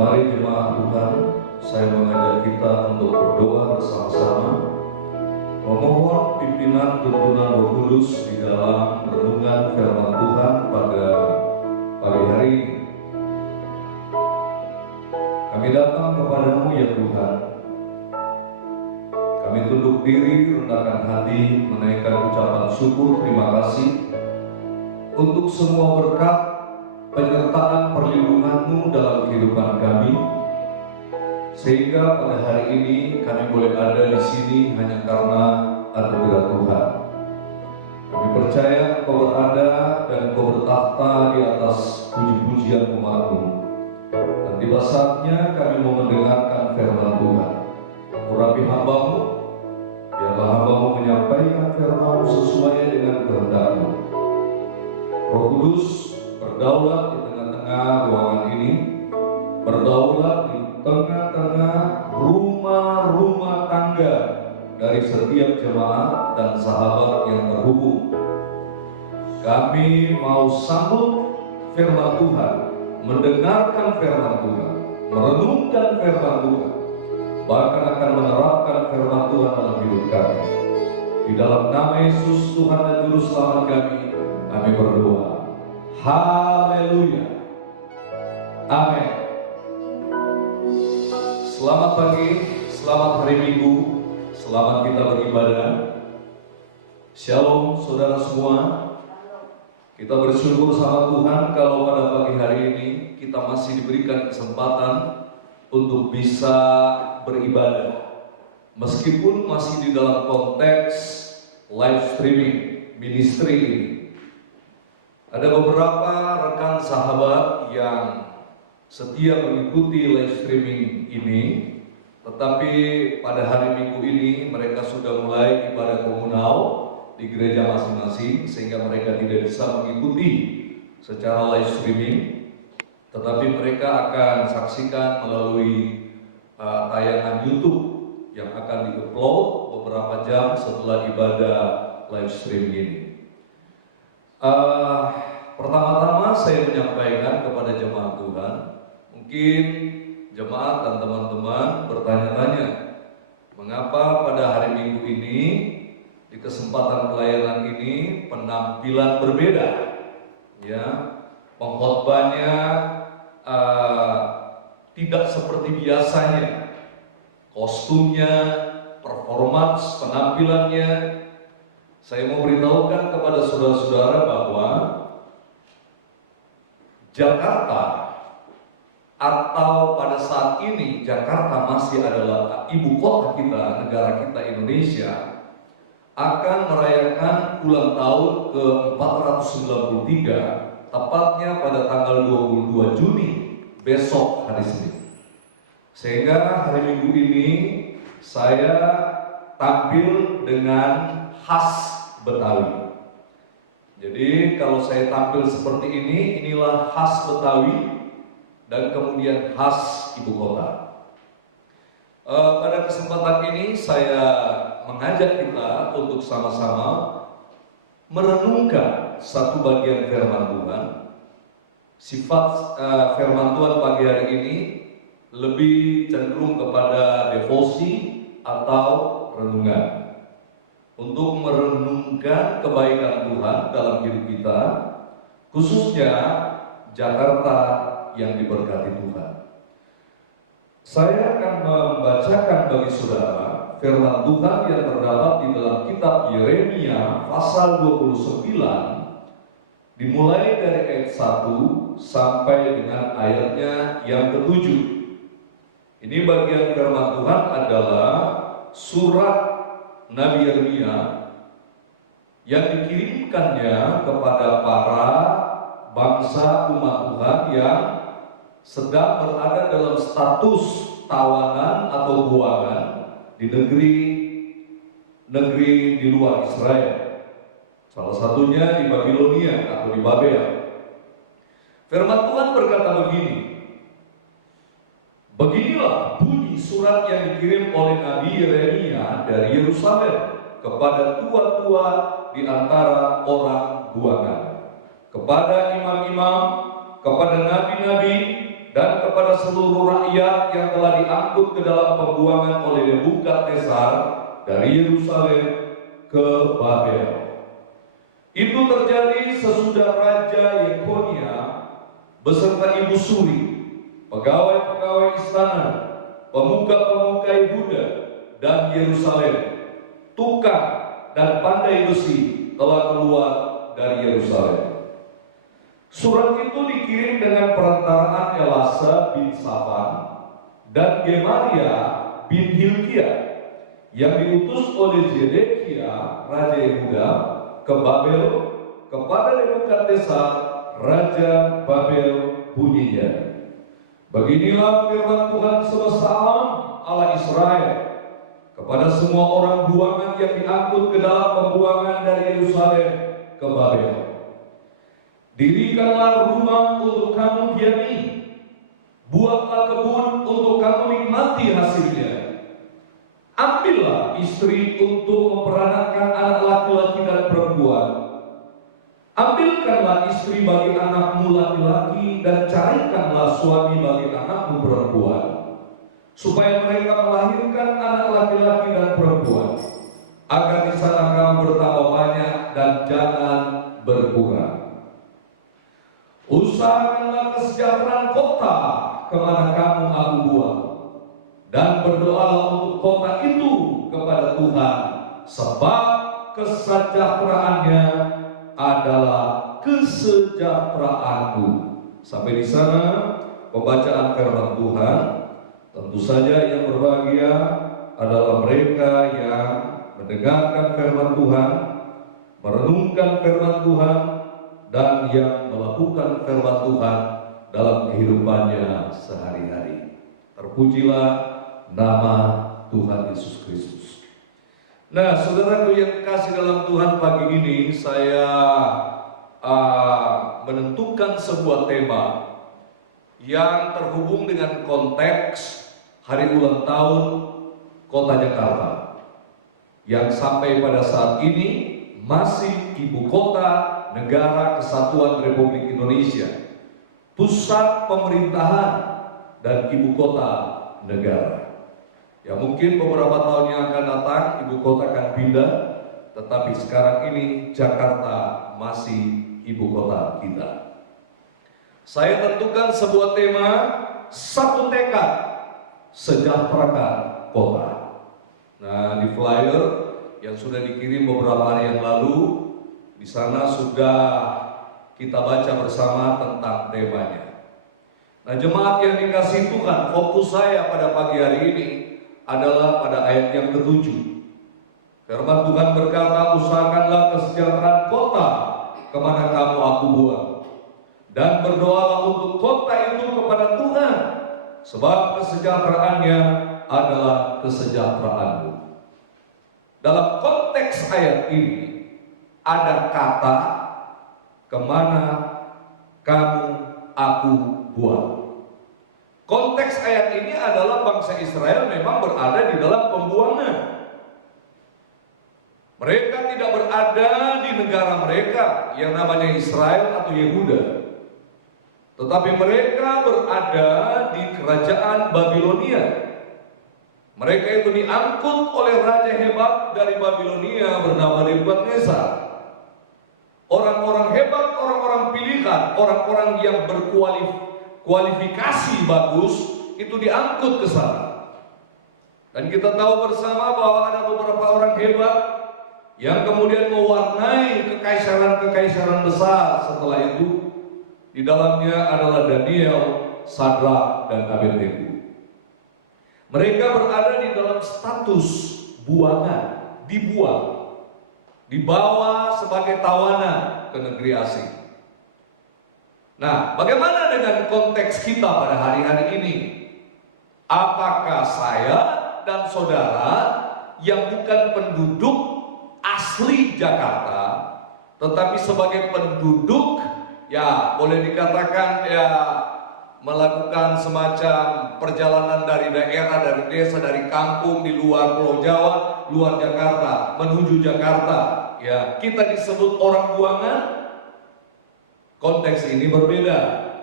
Mari jemaat Tuhan, saya mengajak kita untuk berdoa bersama-sama, memohon pimpinan tuntunan Roh Kudus di dalam renungan firman Tuhan pada pagi hari ini. Kami datang kepadamu ya Tuhan. Kami tunduk diri, rendahkan hati, menaikkan ucapan syukur terima kasih untuk semua berkat penyertaan perlindungan-Mu dalam kehidupan kami, sehingga pada hari ini kami boleh ada di sini hanya karena anugerah Tuhan. Kami percaya Engkau berada dan Engkau bertakhta di atas puji-pujian umat-Mu. Dan tiba saatnya kami mau mendengarkan firman Tuhan. Urapi hamba-Mu, biarlah hamba-Mu menyampaikan firman-Mu sesuai dengan kehendak-Mu. Roh Kudus berdaulat di tengah-tengah ruangan ini, berdaulat di tengah-tengah rumah-rumah tangga dari setiap jemaat dan sahabat yang terhubung. Kami mau sambut firman Tuhan, mendengarkan firman Tuhan, merenungkan firman Tuhan, bahkan akan menerapkan firman Tuhan dalam hidup kami. Di dalam nama Yesus Tuhan dan Juru Selamat kami berdoa. Haleluya. Amin. Selamat pagi, selamat hari Minggu, selamat kita beribadah. Shalom saudara semua. Kita bersyukur sama Tuhan kalau pada pagi hari ini kita masih diberikan kesempatan untuk bisa beribadah. Meskipun masih di dalam konteks live streaming ministry ini. Ada beberapa rekan sahabat yang setia mengikuti live streaming ini, tetapi pada hari Minggu ini mereka sudah mulai ibadah komunal di gereja masing-masing, sehingga mereka tidak bisa mengikuti secara live streaming, tetapi mereka akan saksikan melalui tayangan YouTube yang akan di-upload beberapa jam setelah ibadah live streaming ini. Pertama-tama saya menyampaikan kepada jemaat Tuhan, mungkin jemaat dan teman-teman bertanya-tanya, mengapa pada hari Minggu ini, di kesempatan pelayanan ini, penampilan berbeda, ya, pengkhotbahnya tidak seperti biasanya, kostumnya, performance, penampilannya. Saya mau beritahukan kepada saudara-saudara bahwa Jakarta, atau pada saat ini Jakarta masih adalah ibu kota kita, negara kita Indonesia, akan merayakan ulang tahun ke-493, tepatnya pada tanggal 22 Juni, besok hari Senin. Sehingga hari Minggu ini saya tampil dengan khas Betawi. Jadi kalau saya tampil seperti ini, inilah khas Betawi dan kemudian khas ibu kota. Pada kesempatan ini saya mengajak kita untuk sama-sama merenungkan satu bagian firman Tuhan. Sifat firman Tuhan pagi hari ini lebih cenderung kepada devosi atau renungan. Untuk merenungkan kebaikan Tuhan dalam hidup kita, khususnya Jakarta yang diberkati Tuhan. Saya akan membacakan bagi saudara firman Tuhan yang terdapat di dalam kitab Yeremia pasal 29, dimulai dari ayat 1 sampai dengan ayatnya yang ke-7. Ini bagian firman Tuhan adalah surat Nabi Yeremia yang dikirimkannya kepada para bangsa umat Tuhan yang sedang berada dalam status tawanan atau buangan di negeri di luar Israel. Salah satunya di Babilonia atau di Babel. Firman Tuhan berkata begini, beginilah bunyi surat yang dikirim oleh Nabi Yeremia dari Yerusalem kepada tua-tua di antara orang buangan, kepada imam-imam, kepada nabi-nabi, dan kepada seluruh rakyat yang telah diangkut ke dalam pembuangan oleh Nebukadnezar dari Yerusalem ke Babel. Itu terjadi sesudah Raja Yekonia beserta ibu suri, pegawai-pegawai istana, pemuka-pemuka Yehuda dan Yerusalem, tukang dan pandai besi telah keluar dari Yerusalem. Surat itu dikirim dengan perantaraan Elasa bin Safan dan Gemaria bin Hilkiah yang diutus oleh Zedekia Raja Yehuda ke Babel kepada Nebukadnezar Raja Babel bunyinya. Beginilah firman Tuhan semesta alam Allah Israel kepada semua orang buangan yang diangkut ke dalam pembuangan dari Yerusalem ke Babel. Dirikanlah rumah untuk kamu diami, buatlah kebun untuk kamu nikmati hasilnya. Ambillah istri untuk memperanakkan anak laki-laki dan perempuan. Ambilkanlah istri bagi anakmu laki-laki dan carikanlah suami bagi anakmu perempuan, supaya mereka melahirkan anak laki-laki dan perempuan, agar di sana kamu bertambah banyak dan jangan berkurang. Usahakanlah kesejahteraan kota kemana kamu aku buang, dan berdoalah untuk kota itu kepada Tuhan, sebab kesejahteraannya adalah kesejahteraanmu. Sampai di sana pembacaan firman Tuhan. Tentu saja yang berbahagia adalah mereka yang mendengarkan firman Tuhan, merenungkan firman Tuhan, dan yang melakukan firman Tuhan dalam kehidupannya sehari-hari. Terpujilah nama Tuhan Yesus Kristus. Nah, saudaraku yang dikasih dalam Tuhan, pagi ini saya menentukan sebuah tema yang terhubung dengan konteks hari ulang tahun Kota Jakarta, yang sampai pada saat ini masih ibu kota Negara Kesatuan Republik Indonesia, pusat pemerintahan dan ibu kota negara. Ya, mungkin beberapa tahun yang akan datang ibu kota akan pindah, tetapi sekarang ini Jakarta masih ibu kota kita. Saya tentukan sebuah tema, satu tekad, sejahterakan kota. Nah, di flyer yang sudah dikirim beberapa hari yang lalu, di sana sudah kita baca bersama tentang temanya. Nah, jemaat yang dikasihi Tuhan, fokus saya pada pagi hari ini adalah pada ayat yang ke-7. Firman Tuhan berkata, usahakanlah kesejahteraan kota kemana kamu aku buang, dan berdoalah untuk kota itu kepada Tuhan, sebab kesejahteraannya adalah kesejahteraanmu. Dalam konteks ayat ini ada kata kemana kamu aku buang. Konteks ayat ini adalah bangsa Israel memang berada di dalam pembuangan. Mereka tidak berada di negara mereka yang namanya Israel atau Yehuda, tetapi mereka berada di kerajaan Babilonia. Mereka itu diangkut oleh raja hebat dari Babilonia bernama Nebukadnezar. Orang-orang hebat, orang-orang pilihan, orang-orang yang berkualifikasi bagus itu diangkut ke sana. Dan kita tahu bersama bahwa ada beberapa orang hebat yang kemudian mewarnai kekaisaran-kekaisaran besar setelah itu. Di dalamnya adalah Daniel, Sadrak, dan Abednego. Mereka berada di dalam status buangan, dibuang, dibawa sebagai tawanan ke negeri asing. Nah, bagaimana dengan konteks kita pada hari-hari ini? Apakah saya dan saudara yang bukan penduduk asli Jakarta, tetapi sebagai penduduk, ya boleh dikatakan ya melakukan semacam perjalanan dari daerah, dari desa, dari kampung di luar Pulau Jawa, luar Jakarta, menuju Jakarta, ya kita disebut orang buangan? Konteks ini berbeda.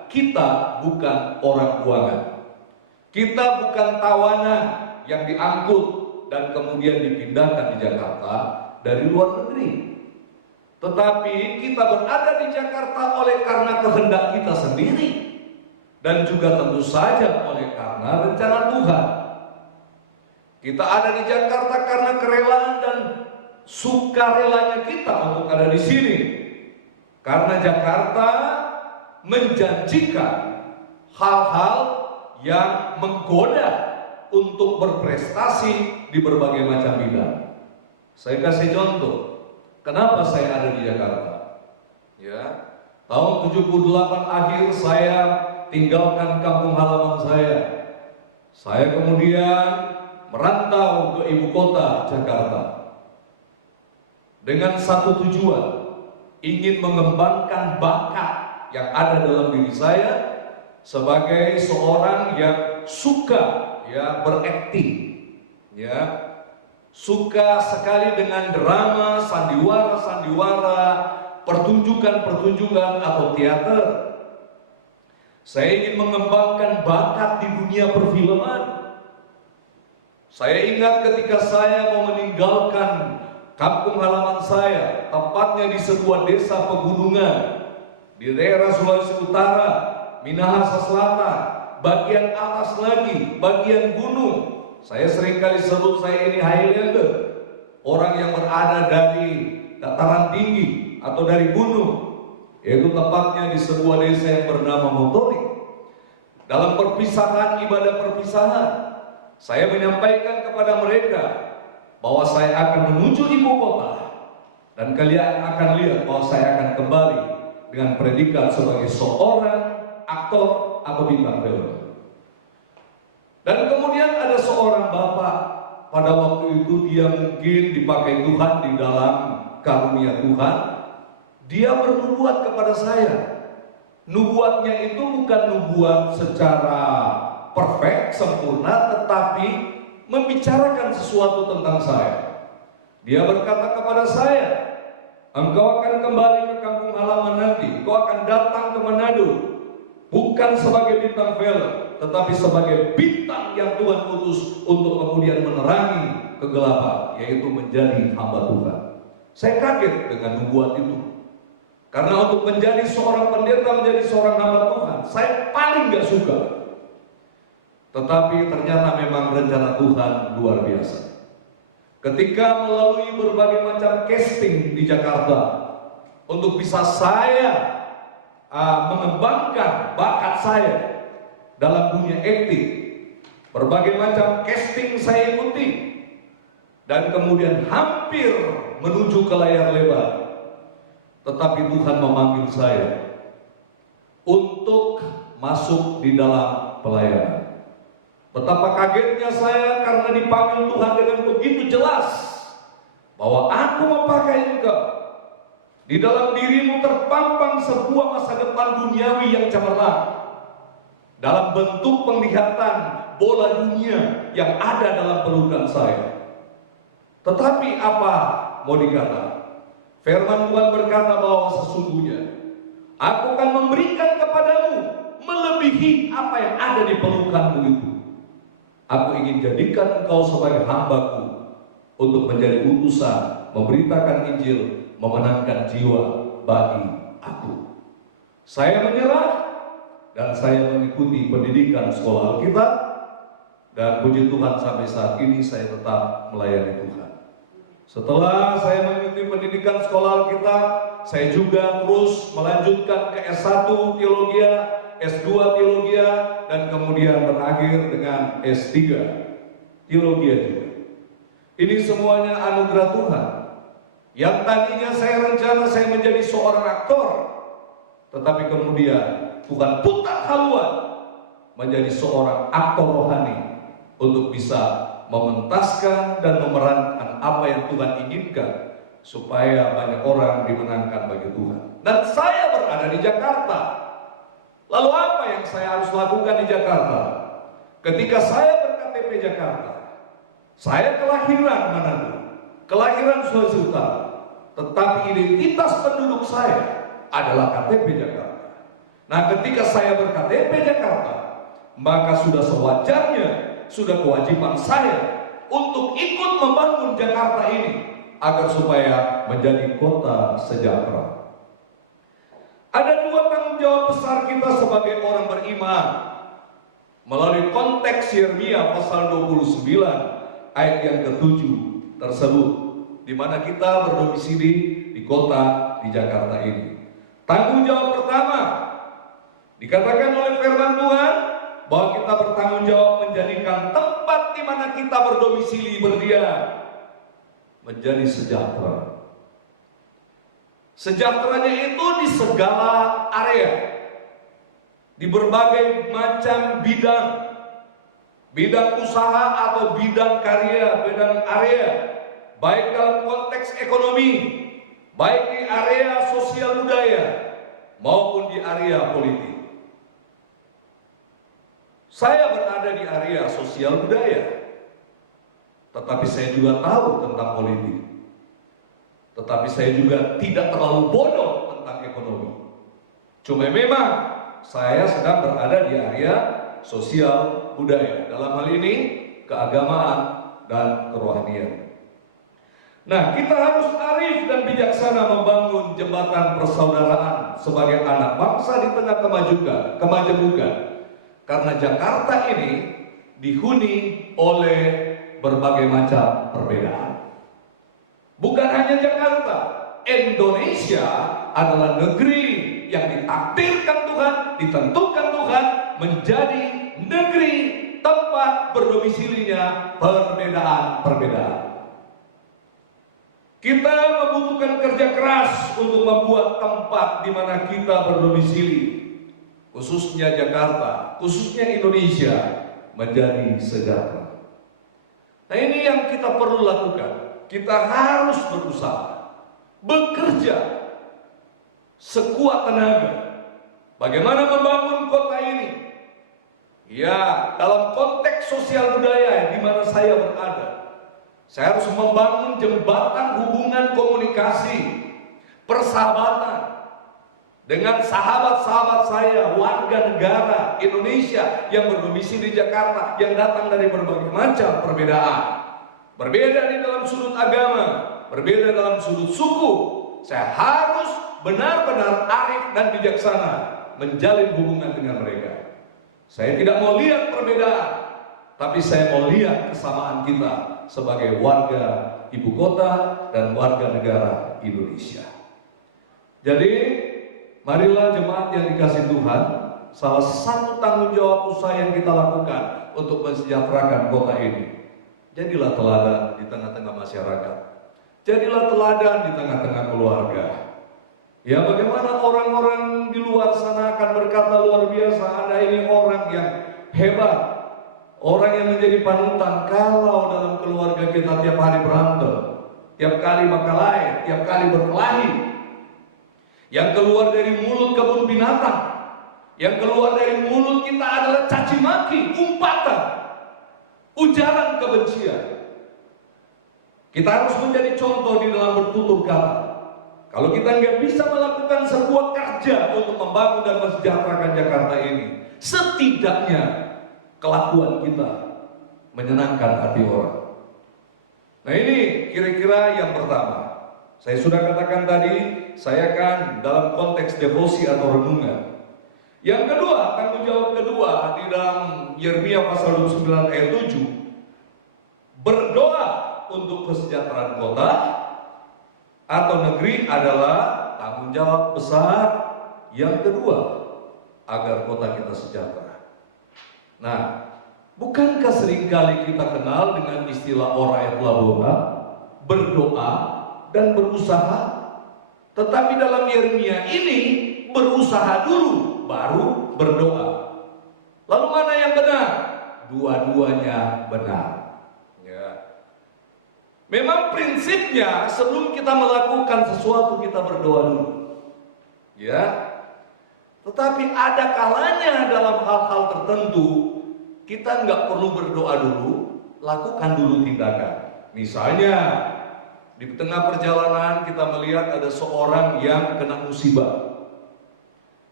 kita bukan orang buangan. Kita bukan tawanan yang diangkut dan kemudian dipindahkan di Jakarta dari luar negeri. Tetapi kita berada di Jakarta oleh karena kehendak kita sendiri, dan juga tentu saja oleh karena rencana Tuhan. Kita ada di Jakarta karena kerelaan dan sukarelanya kita untuk ada di sini. Karena Jakarta menjanjikan hal-hal yang menggoda untuk berprestasi di berbagai macam bidang. Saya kasih contoh, kenapa saya ada di Jakarta? Ya, tahun 78 akhir saya tinggalkan kampung halaman saya. Saya kemudian merantau ke ibu kota Jakarta dengan satu tujuan, ingin mengembangkan bakat yang ada dalam diri saya sebagai seorang yang suka berakting, suka sekali dengan drama, sandiwara, pertunjukan atau teater. Saya ingin mengembangkan bakat di dunia perfilman. Saya ingat ketika saya mau meninggalkan kampung halaman saya, tepatnya di sebuah desa pegunungan di daerah Sulawesi Utara, Minahasa Selatan, bagian atas lagi, bagian gunung. Saya seringkali sebut saya ini Highlander, orang yang berada dari dataran tinggi atau dari gunung, yaitu tepatnya di sebuah desa yang bernama Motorik. Dalam perpisahan, ibadah perpisahan, saya menyampaikan kepada mereka bahwa saya akan menuju ibu kota, dan kalian akan lihat bahwa saya akan kembali dengan predikat sebagai seorang aktor atau bintang film. Dan kemudian ada seorang bapak, pada waktu itu dia mungkin dipakai Tuhan di dalam karunia Tuhan. Dia bernubuat kepada saya. Nubuatnya itu bukan nubuat secara perfect, sempurna, tetapi membicarakan sesuatu tentang saya. Dia berkata kepada saya, engkau akan kembali ke kampung halaman nanti, engkau akan datang ke Manado, bukan sebagai bintang film, tetapi sebagai bintang yang Tuhan utus untuk kemudian menerangi kegelapan, yaitu menjadi hamba Tuhan. Saya kaget dengan nubuat itu, karena untuk menjadi seorang pendeta, menjadi seorang hamba Tuhan, saya paling gak suka. Tetapi ternyata memang rencana Tuhan luar biasa. Ketika melalui berbagai macam casting di Jakarta, untuk bisa saya mengembangkan bakat saya dalam dunia akting, berbagai macam casting saya ikuti, dan kemudian hampir menuju ke layar lebar. Tetapi Tuhan memanggil saya untuk masuk di dalam pelayanan. Betapa kagetnya saya karena dipanggil Tuhan dengan begitu jelas bahwa aku memakai engkau. Di dalam dirimu terpampang sebuah masa depan duniawi yang cemerlang, dalam bentuk penglihatan bola dunia yang ada dalam pelukan saya. Tetapi apa mau dikata? Firman Tuhan berkata bahwa sesungguhnya aku akan memberikan kepadamu melebihi apa yang ada di pelukanmu itu. Aku ingin jadikan engkau sebagai hambaku untuk menjadi utusan, memberitakan Injil, memenangkan jiwa bagi aku. Saya menyerah dan saya mengikuti pendidikan sekolah Alkitab, dan puji Tuhan sampai saat ini saya tetap melayani Tuhan. Setelah saya mengikuti pendidikan sekolah Alkitab, saya juga terus melanjutkan ke S1 Teologi, S2 Teologi, dan kemudian berakhir dengan S3 Teologi juga. Ini semuanya anugerah Tuhan. Yang tadinya saya rencana saya menjadi seorang aktor, tetapi kemudian Tuhan putar haluan menjadi seorang aktor rohani untuk bisa mementaskan dan memerankan apa yang Tuhan inginkan supaya banyak orang dimenangkan bagi Tuhan. Dan saya berada di Jakarta. Lalu apa yang saya harus lakukan di Jakarta? Ketika saya berKTP Jakarta, saya kelahiran Manado, kelahiran Sulawesi Utara, tetapi identitas penduduk saya adalah KTP Jakarta. Nah, ketika saya berKTP Jakarta, maka sudah sewajarnya, sudah kewajiban saya untuk ikut membangun Jakarta ini agar supaya menjadi kota sejahtera. Ada dua tanggung jawab besar kita sebagai orang beriman melalui konteks Yeremia pasal 29 ayat yang ke-7 tersebut, di mana kita berdomisili di kota di Jakarta ini. Tanggung jawab pertama dikatakan oleh firman Tuhan bahwa kita bertanggung jawab menjadikan tempat di mana kita berdomisili berdiam menjadi sejahtera. Sejahteranya itu di segala area, di berbagai macam bidang, bidang usaha atau bidang karya, bidang area, baik dalam konteks ekonomi, baik di area sosial budaya, maupun di area politik. Saya berada di area sosial budaya, tetapi saya juga tahu tentang politik. Tetapi saya juga tidak terlalu bodoh tentang ekonomi. Cuma memang saya sedang berada di area sosial budaya. Dalam hal ini keagamaan dan kerohanian. Nah, kita harus arif dan bijaksana membangun jembatan persaudaraan sebagai anak bangsa di tengah kemajemukan. Karena Jakarta ini dihuni oleh berbagai macam perbedaan. Bukan hanya Jakarta, Indonesia adalah negeri yang ditakdirkan Tuhan, ditentukan Tuhan menjadi negeri tempat berdomisilinya perbedaan-perbedaan. Kita membutuhkan kerja keras untuk membuat tempat di mana kita berdomisili, khususnya Jakarta, khususnya Indonesia, menjadi sejahtera. Nah, ini yang kita perlu lakukan. Kita harus berusaha, bekerja sekuat tenaga. Bagaimana membangun kota ini? Ya, dalam konteks sosial budaya di mana saya berada, saya harus membangun jembatan hubungan komunikasi, persahabatan dengan sahabat-sahabat saya, warga negara Indonesia yang berdomisili di Jakarta, yang datang dari berbagai macam perbedaan. Berbeda di dalam sudut agama, berbeda dalam sudut suku. Saya harus benar-benar arif dan bijaksana menjalin hubungan dengan mereka. Saya tidak mau lihat perbedaan, tapi saya mau lihat kesamaan kita sebagai warga ibu kota dan warga negara Indonesia. Jadi, marilah jemaat yang dikasihi Tuhan, salah satu tanggung jawab usaha yang kita lakukan untuk mensejahterakan kota ini. Jadilah teladan di tengah-tengah masyarakat. Jadilah teladan di tengah-tengah keluarga. Ya, bagaimana orang-orang di luar sana akan berkata luar biasa, ada ini orang yang hebat, orang yang menjadi panutan. Kalau dalam keluarga kita tiap hari berantem, tiap kali berkelahi, tiap kali berkelahi, yang keluar dari mulut kebun binatang, yang keluar dari mulut kita adalah caci maki, umpatan, ujaran kebencian. Kita harus menjadi contoh di dalam bertutur kata. Kalau kita nggak bisa melakukan sebuah kerja untuk membangun dan mensejahterakan Jakarta ini, setidaknya kelakuan kita menyenangkan hati orang. Nah, ini kira-kira yang pertama. Saya sudah katakan tadi, saya akan dalam konteks devosi atau renungan. Yang kedua, tanggung jawab kedua di dalam Yeremia pasal 29 ayat 7, berdoa untuk kesejahteraan kota atau negeri adalah tanggung jawab besar yang kedua agar kota kita sejahtera. Nah, bukankah seringkali kita kenal dengan istilah ora'et labora, berdoa dan berusaha? Tetapi dalam Yeremia ini berusaha dulu baru berdoa. Lalu mana yang benar? Dua-duanya benar. Ya. Memang prinsipnya sebelum kita melakukan sesuatu kita berdoa dulu. Ya. Tetapi ada kalanya dalam hal-hal tertentu kita nggak perlu berdoa dulu, lakukan dulu tindakan. Misalnya di tengah perjalanan kita melihat ada seorang yang kena musibah.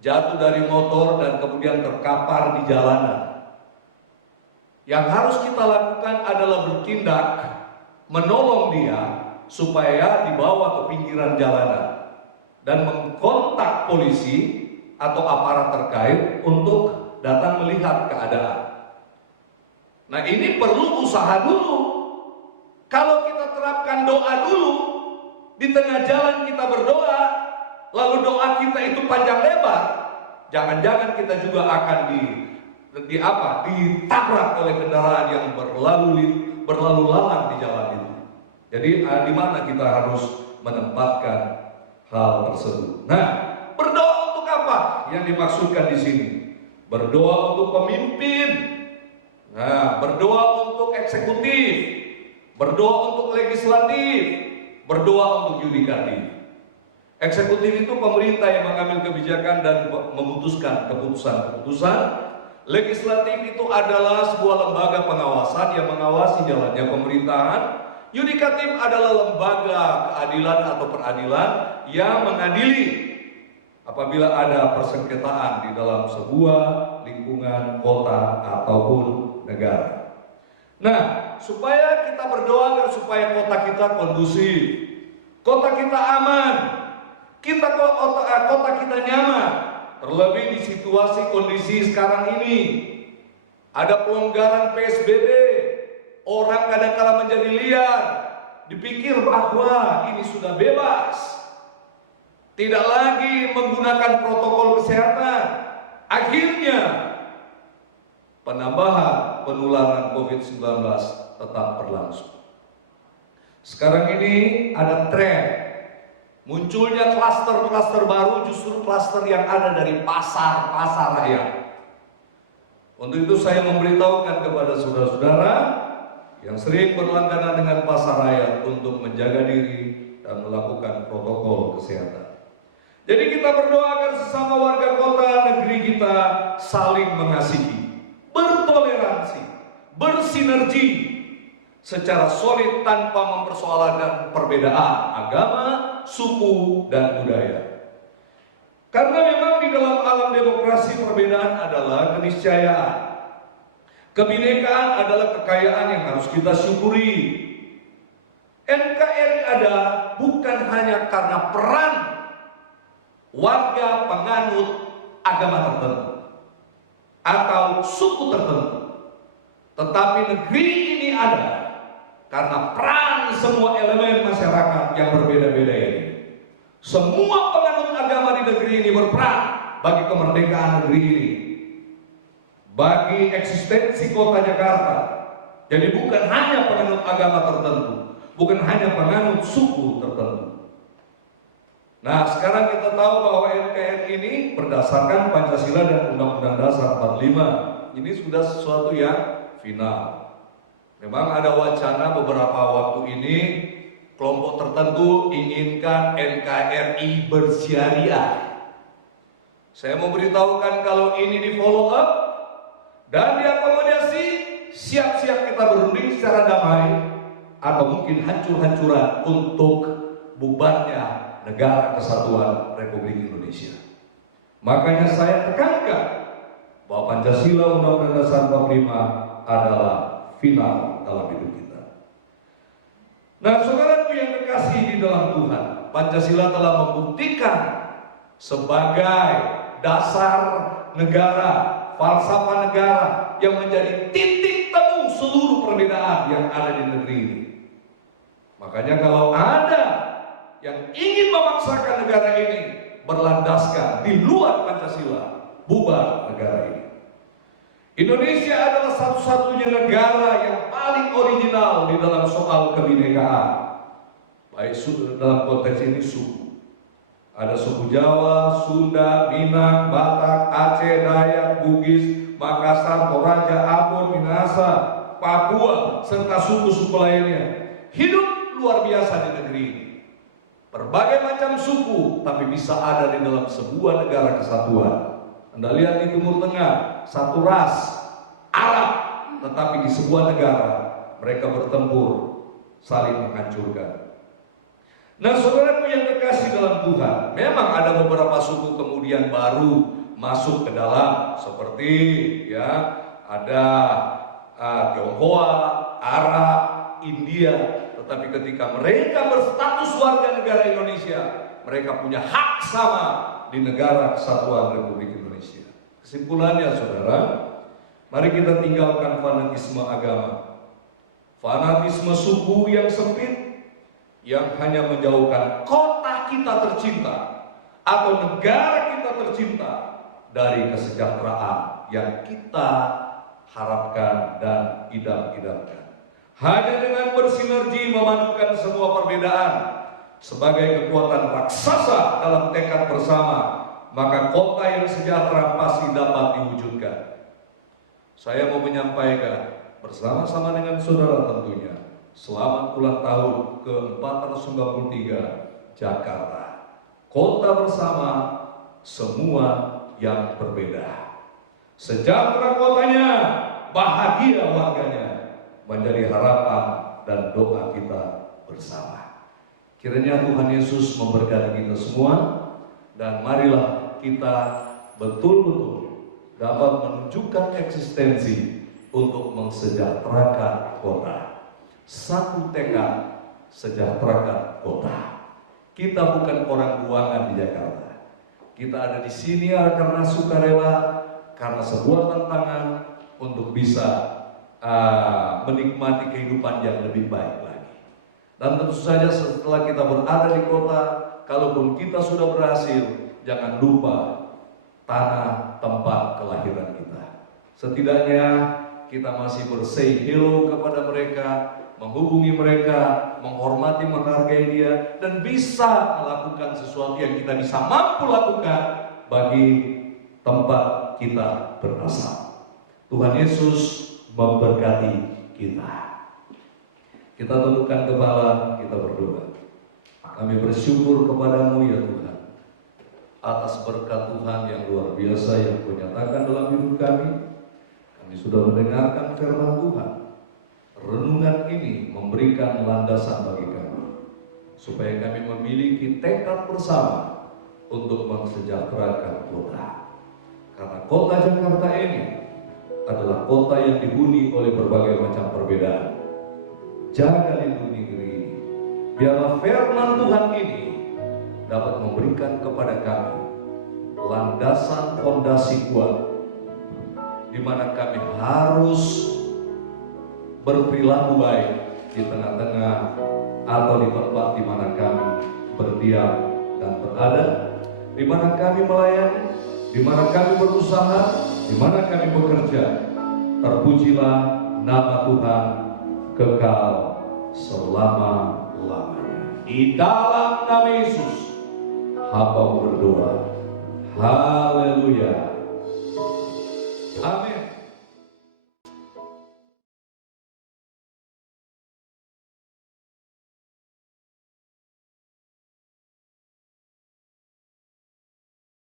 jatuh dari motor dan kemudian terkapar di jalanan. Yang harus kita lakukan adalah bertindak menolong dia supaya dibawa ke pinggiran jalanan dan mengkontak polisi atau aparat terkait untuk datang melihat keadaan. Nah, ini perlu usaha dulu. Kalau kita terapkan doa dulu, di tengah jalan kita berdoa, lalu doa kita itu panjang lebar, jangan-jangan kita juga akan ditabrak oleh kendaraan yang berlalu lalang di jalan itu. Jadi di mana kita harus menempatkan hal tersebut. Nah, berdoa untuk apa? Yang dimaksudkan di sini, berdoa untuk pemimpin. Nah, berdoa untuk eksekutif, berdoa untuk legislatif, berdoa untuk yudikatif. Eksekutif itu pemerintah yang mengambil kebijakan dan memutuskan keputusan-keputusan. Legislatif itu adalah sebuah lembaga pengawasan yang mengawasi jalannya pemerintahan. Yudikatif adalah lembaga keadilan atau peradilan yang mengadili apabila ada persengketaan di dalam sebuah lingkungan, kota ataupun negara. Nah, supaya kita berdoa agar supaya kota kita kondusif, kota kita aman, kota kita nyaman. Terlebih di situasi kondisi sekarang ini, ada pelonggaran PSBB, orang kadang-kala menjadi liar, dipikir bahwa ini sudah bebas, tidak lagi menggunakan protokol kesehatan. Akhirnya penambahan penularan COVID-19 tetap berlangsung. Sekarang ini ada tren munculnya klaster-klaster baru, justru klaster yang ada dari pasar-pasar rakyat. Untuk itu saya memberitahukan kepada saudara-saudara yang sering berlangganan dengan pasar rakyat untuk menjaga diri dan melakukan protokol kesehatan. Jadi kita berdoa agar sesama warga kota negeri kita saling mengasihi, bertoleransi, bersinergi secara solid tanpa mempersoalkan perbedaan agama, suku, dan budaya. Karena memang di dalam alam demokrasi perbedaan adalah keniscayaan. Kebinekaan adalah kekayaan yang harus kita syukuri. NKRI ada bukan hanya karena peran warga penganut agama tertentu atau suku tertentu, tetapi negeri ini ada karena peran semua elemen masyarakat yang berbeda-beda ini. Semua penganut agama di negeri ini berperan bagi kemerdekaan negeri ini, bagi eksistensi kota Jakarta. Jadi bukan hanya penganut agama tertentu, bukan hanya penganut suku tertentu. Nah, sekarang kita tahu bahwa NKRI ini berdasarkan Pancasila dan Undang-Undang Dasar 45. Ini sudah sesuatu yang final. Memang ada wacana beberapa waktu ini kelompok tertentu inginkan NKRI bersyariah. Saya mau beritahukan kalau ini di follow up dan diakomodasi, siap-siap kita berunding secara damai atau mungkin hancur-hancuran untuk bubarnya Negara Kesatuan Republik Indonesia. Makanya saya tekankan bahwa Pancasila Undang-Undang Dasar 45 adalah final dalam hidup kita. Nah, saudaraku yang terkasih di dalam Tuhan, Pancasila telah membuktikan sebagai dasar negara, falsafah negara yang menjadi titik temu seluruh perbedaan yang ada di negeri ini. Makanya kalau ada yang ingin memaksakan negara ini berlandaskan di luar Pancasila, bubar negara ini. Indonesia adalah satu-satunya negara yang paling original di dalam soal kebinekaan. Baik dalam konteks ini suku. Ada suku Jawa, Sunda, Minang, Batak, Aceh, Dayak, Bugis, Makassar, Toraja, Ambon, Minahasa, Papua, serta suku-suku lainnya. Hidup luar biasa di negeri ini. Berbagai macam suku, tapi bisa ada di dalam sebuah negara kesatuan. Anda lihat di Timur Tengah, satu ras, Arab, tetapi di sebuah negara mereka bertempur, saling menghancurkan. Nah, saudaraku yang terkasih dalam Tuhan, memang ada beberapa suku kemudian baru masuk ke dalam, seperti ya ada Tionghoa, Arab, India. Tetapi ketika mereka berstatus warga negara Indonesia, mereka punya hak sama di negara kesatuan Republik Indonesia. Kesimpulannya, saudara, mari kita tinggalkan fanatisme agama, fanatisme suku yang sempit, yang hanya menjauhkan kota kita tercinta atau negara kita tercinta dari kesejahteraan yang kita harapkan dan idam-idamkan. Hanya dengan bersinergi memadukan semua perbedaan sebagai kekuatan raksasa dalam tekad bersama, maka kota yang sejahtera pasti dapat diwujudkan. Saya mau menyampaikan bersama-sama dengan saudara tentunya, selamat ulang tahun ke-493 Jakarta. Kota bersama, semua yang berbeda. Sejahtera kotanya, bahagia warganya, menjadi harapan dan doa kita bersama. Kiranya Tuhan Yesus memberkati kita semua, dan marilah kita betul-betul dapat menunjukkan eksistensi untuk mensejahterakan kota. Satu tekad, sejahterakan kota. Kita bukan orang buangan di Jakarta. Kita ada di sini karena sukarela, karena sebuah tantangan untuk bisa menikmati kehidupan yang lebih baik lagi. Dan tentu saja setelah kita berada di kota, kalaupun kita sudah berhasil, jangan lupa tanah tempat kelahiran kita. Setidaknya kita masih bersay hello kepada mereka, menghubungi mereka, menghormati, menghargai dia, dan bisa melakukan sesuatu yang kita bisa mampu lakukan bagi tempat kita berasal. Tuhan Yesus memberkati kita. Kita tundukkan kepala, kita berdoa. Kami bersyukur kepadamu ya Tuhan, atas berkat Tuhan yang luar biasa yang Kau nyatakan dalam hidup kami. Kami sudah mendengarkan firman Tuhan. Renungan ini memberikan landasan bagi kami, supaya kami memiliki tekad bersama untuk mensejahterakan kota. Karena kota Jakarta ini adalah kota yang dihuni oleh berbagai macam perbedaan. Jaga lindungi negeri ini. Biarlah firman Tuhan ini dapat memberikan kepada kami landasan fondasi kuat, di mana kami harus berperilaku baik di tengah-tengah atau di tempat di mana kami berdiam dan berada, di mana kami melayani, di mana kami berusaha, di mana kami bekerja. Terpujilah nama Tuhan kekal selama-lamanya. Di dalam nama Yesus hamba berdoa. Haleluya. Amin.